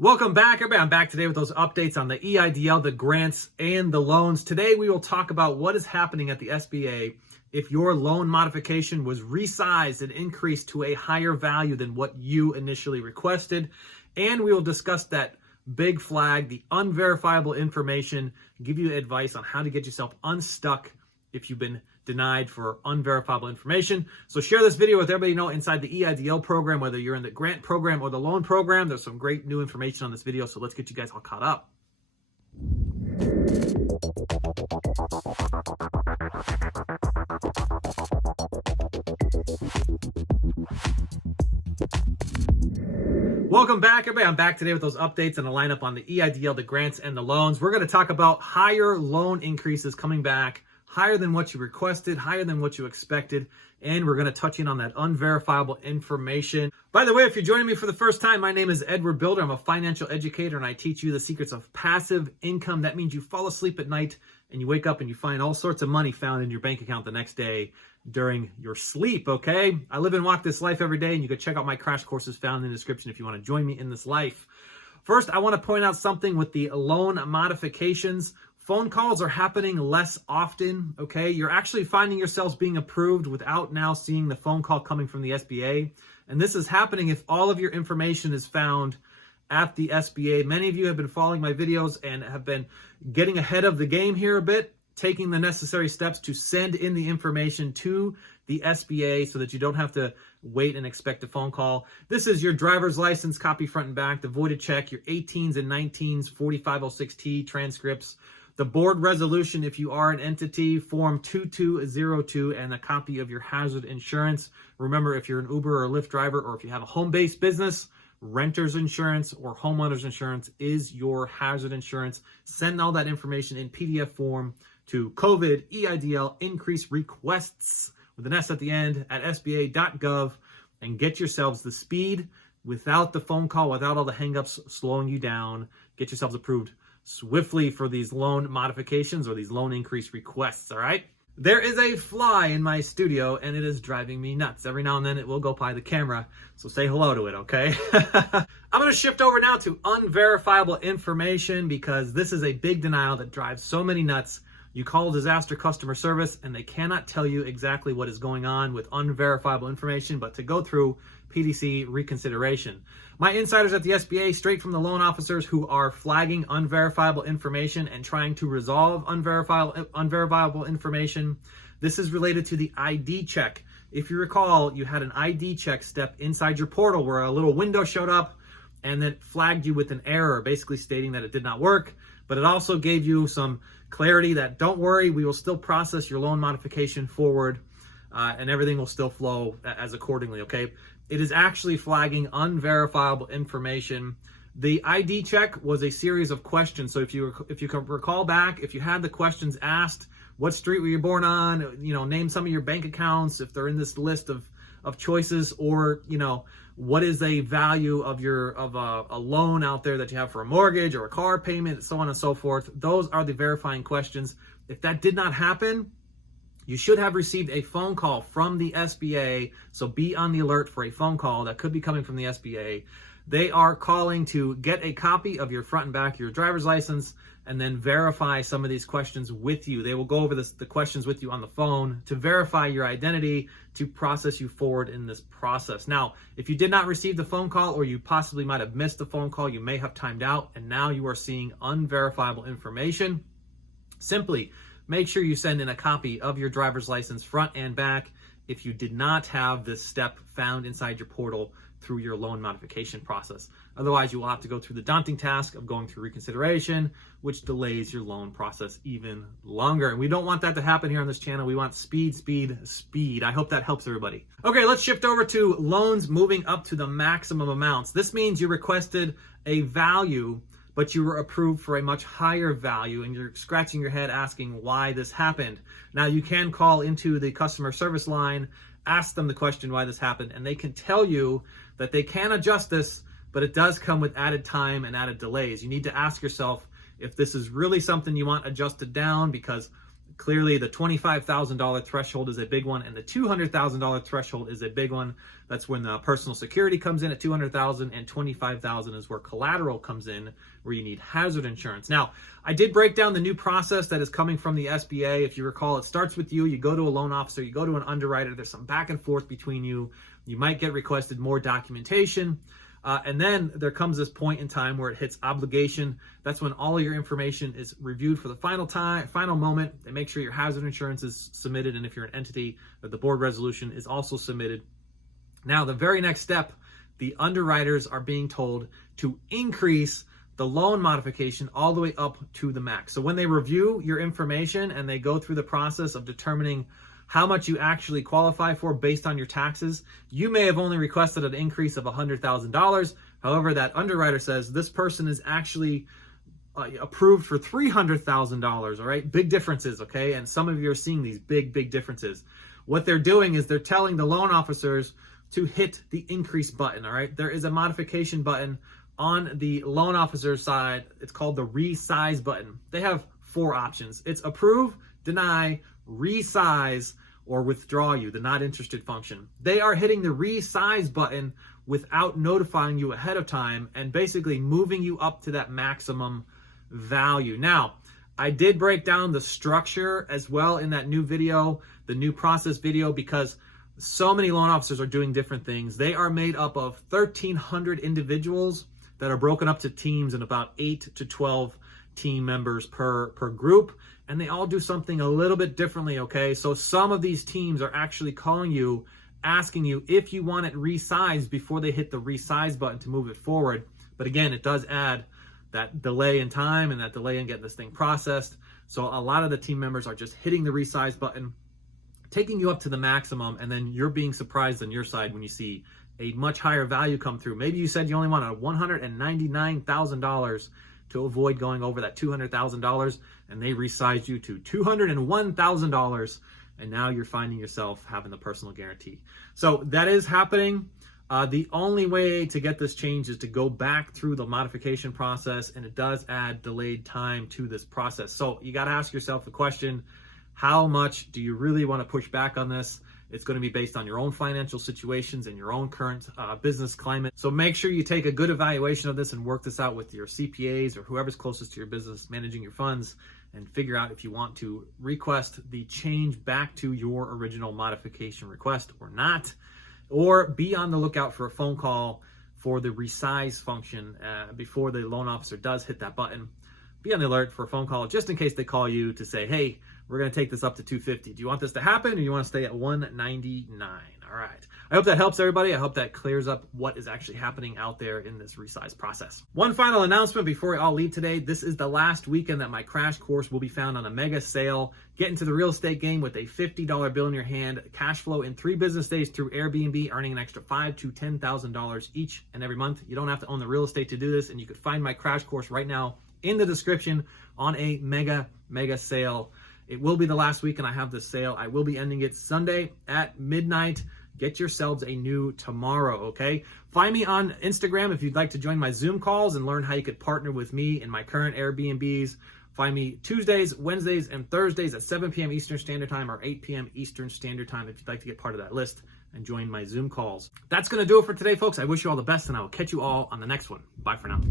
Welcome back, everybody. I'm back today with those updates on the EIDL, the grants, and the loans. Today, we will talk about what is happening at the SBA if your loan modification was resized and increased to a higher value than what you initially requested. And we will discuss that big flag, the unverifiable information, give you advice on how to get yourself unstuck if you've been denied for unverifiable information. So share this video with everybody you know inside the EIDL program, whether you're in the grant program or the loan program. There's some great new information on this video, so let's get you guys all caught up. Welcome back, everybody. I'm back today with those updates and a lineup on the EIDL, the grants, and the loans. We're going to talk about higher loan increases coming back, higher than what you requested, higher than what you expected, and we're going to touch in on that unverifiable information. By the way, if you're joining me for the first time, my name is Edward Bilder. I'm a financial educator, and I teach you the secrets of passive income. That means you fall asleep at night, and you wake up and you find all sorts of money found in your bank account the next day during your sleep, okay? I live and walk this life every day, and you can check out my crash courses found in the description if you want to join me in this life. First, I want to point out something with the loan modifications. Phone calls are happening less often, okay? You're actually finding yourselves being approved without now seeing the phone call coming from the SBA. And this is happening if all of your information is found at the SBA. Many of you have been following my videos and have been getting ahead of the game here a bit, taking the necessary steps to send in the information to the SBA so that you don't have to wait and expect a phone call. This is your driver's license, copy front and back, the voided check, your 18s and 19s, 4506T transcripts, the board resolution if you are an entity, form 2202, and a copy of your hazard insurance. Remember, if you're an Uber or Lyft driver, or if you have a home-based business, renter's insurance or homeowner's insurance is your hazard insurance. Send all that information in PDF form to COVID EIDL increase requests with an S at the end at sba.gov and get yourselves the speed without the phone call, without all the hangups slowing you down. Get yourselves approved swiftly for these loan modifications or these loan increase requests, all right? There is a fly in my studio, and it is driving me nuts. Every now and then it will go by the camera, so say hello to it, okay? I'm going to shift over now to unverifiable information because this is a big denial that drives so many nuts. You call disaster customer service, and they cannot tell you exactly what is going on with unverifiable information, but to go through PDC reconsideration. My insiders at the SBA, straight from the loan officers who are flagging unverifiable information and trying to resolve unverifiable information. This is related to the ID check. If you recall, you had an ID check step inside your portal where a little window showed up and then flagged you with an error, basically stating that it did not work, but it also gave you some clarity that don't worry, we will still process your loan modification forward and everything will still flow as accordingly, okay? It is actually flagging unverifiable information. The ID check was a series of questions. So if you can recall back, if you had the questions asked, what street were you born on? You know, name some of your bank accounts if they're in this list of choices, or you know, what is a value of a loan out there that you have for a mortgage or a car payment, so on and so forth. Those are the verifying questions. If that did not happen, you should have received a phone call from the SBA, so be on the alert for a phone call that could be coming from the SBA. They are calling to get a copy of your front and back of your driver's license and then verify some of these questions with you. They will go over the questions with you on the phone to verify your identity to process you forward in this process. Now, if you did not receive the phone call, or you possibly might have missed the phone call, you may have timed out and now you are seeing unverifiable information. Simply make sure you send in a copy of your driver's license front and back if you did not have this step found inside your portal through your loan modification process. Otherwise, you will have to go through the daunting task of going through reconsideration, which delays your loan process even longer. And we don't want that to happen here on this channel. We want speed, speed, speed. I hope that helps everybody. Okay, let's shift over to loans moving up to the maximum amounts. This means you requested a value, but you were approved for a much higher value, and you're scratching your head asking why this happened. Now, you can call into the customer service line, ask them the question why this happened, and they can tell you that they can adjust this, but it does come with added time and added delays. You need to ask yourself if this is really something you want adjusted down, because Clearly, the $25,000 threshold is a big one, and the $200,000 threshold is a big one. That's when the personal security comes in at $200,000, and $25,000 is where collateral comes in, where you need hazard insurance. Now, I did break down the new process that is coming from the SBA. If you recall, it starts with you. You go to a loan officer, you go to an underwriter. There's some back and forth between you. You might get requested more documentation. And then there comes this point in time where it hits obligation. That's when all of your information is reviewed for the final moment. They make sure your hazard insurance is submitted, and if you're an entity, that the board resolution is also submitted. Now, the very next step, the underwriters are being told to increase the loan modification all the way up to the max. So when they review your information and they go through the process of determining how much you actually qualify for based on your taxes, you may have only requested an increase of $100,000. However, that underwriter says this person is actually approved for $300,000, all right? Big differences, okay? And some of you are seeing these big differences. What they're doing is they're telling the loan officers to hit the increase button, all right? There is a modification button on the loan officer's side. It's called the resize button. They have 4 options. It's approve, deny, resize, or withdraw you, the not interested function. They are hitting the resize button without notifying you ahead of time and basically moving you up to that maximum value. Now, I did break down the structure as well in that new video, the new process video, because so many loan officers are doing different things. They are made up of 1,300 individuals that are broken up to teams in about 8 to 12 team members per group, and they all do something a little bit differently, okay? So some of these teams are actually calling you, asking you if you want it resized before they hit the resize button to move it forward. But again, it does add that delay in time and that delay in getting this thing processed. So a lot of the team members are just hitting the resize button, taking you up to the maximum, and then you're being surprised on your side when you see a much higher value come through. Maybe you said you only wanted $199,000 to avoid going over that $200,000, and they resized you to $201,000, and now you're finding yourself having the personal guarantee. So that is happening. The only way to get this change is to go back through the modification process, and it does add delayed time to this process. So you got to ask yourself the question, how much do you really want to push back on this? It's going to be based on your own financial situations and your own current business climate. So make sure you take a good evaluation of this and work this out with your CPAs or whoever's closest to your business managing your funds, and figure out if you want to request the change back to your original modification request or not, or be on the lookout for a phone call for the resize function before the loan officer does hit that button. Be on the alert for a phone call just in case they call you to say, hey, we're going to take this up to $250. Do you want this to happen, or do you want to stay at $199? All right. I hope that helps everybody. I hope that clears up what is actually happening out there in this resize process. One final announcement before we all leave today. This is the last weekend that my crash course will be found on a mega sale. Get into the real estate game with a $50 bill in your hand, cash flow in 3 business days through Airbnb, earning an extra $5,000 to $10,000 each and every month. You don't have to own the real estate to do this, and you could find my crash course right now in the description on a mega sale. It will be the last week, and I have this sale. I will be ending it Sunday at midnight. Get yourselves a new tomorrow, okay? Find me on Instagram if you'd like to join my Zoom calls and learn how you could partner with me in my current Airbnbs. Find me Tuesdays, Wednesdays, and Thursdays at 7 p.m. Eastern Standard Time or 8 p.m. Eastern Standard Time if you'd like to get part of that list and join my Zoom calls. That's going to do it for today, folks. I wish you all the best, and I will catch you all on the next one. Bye for now.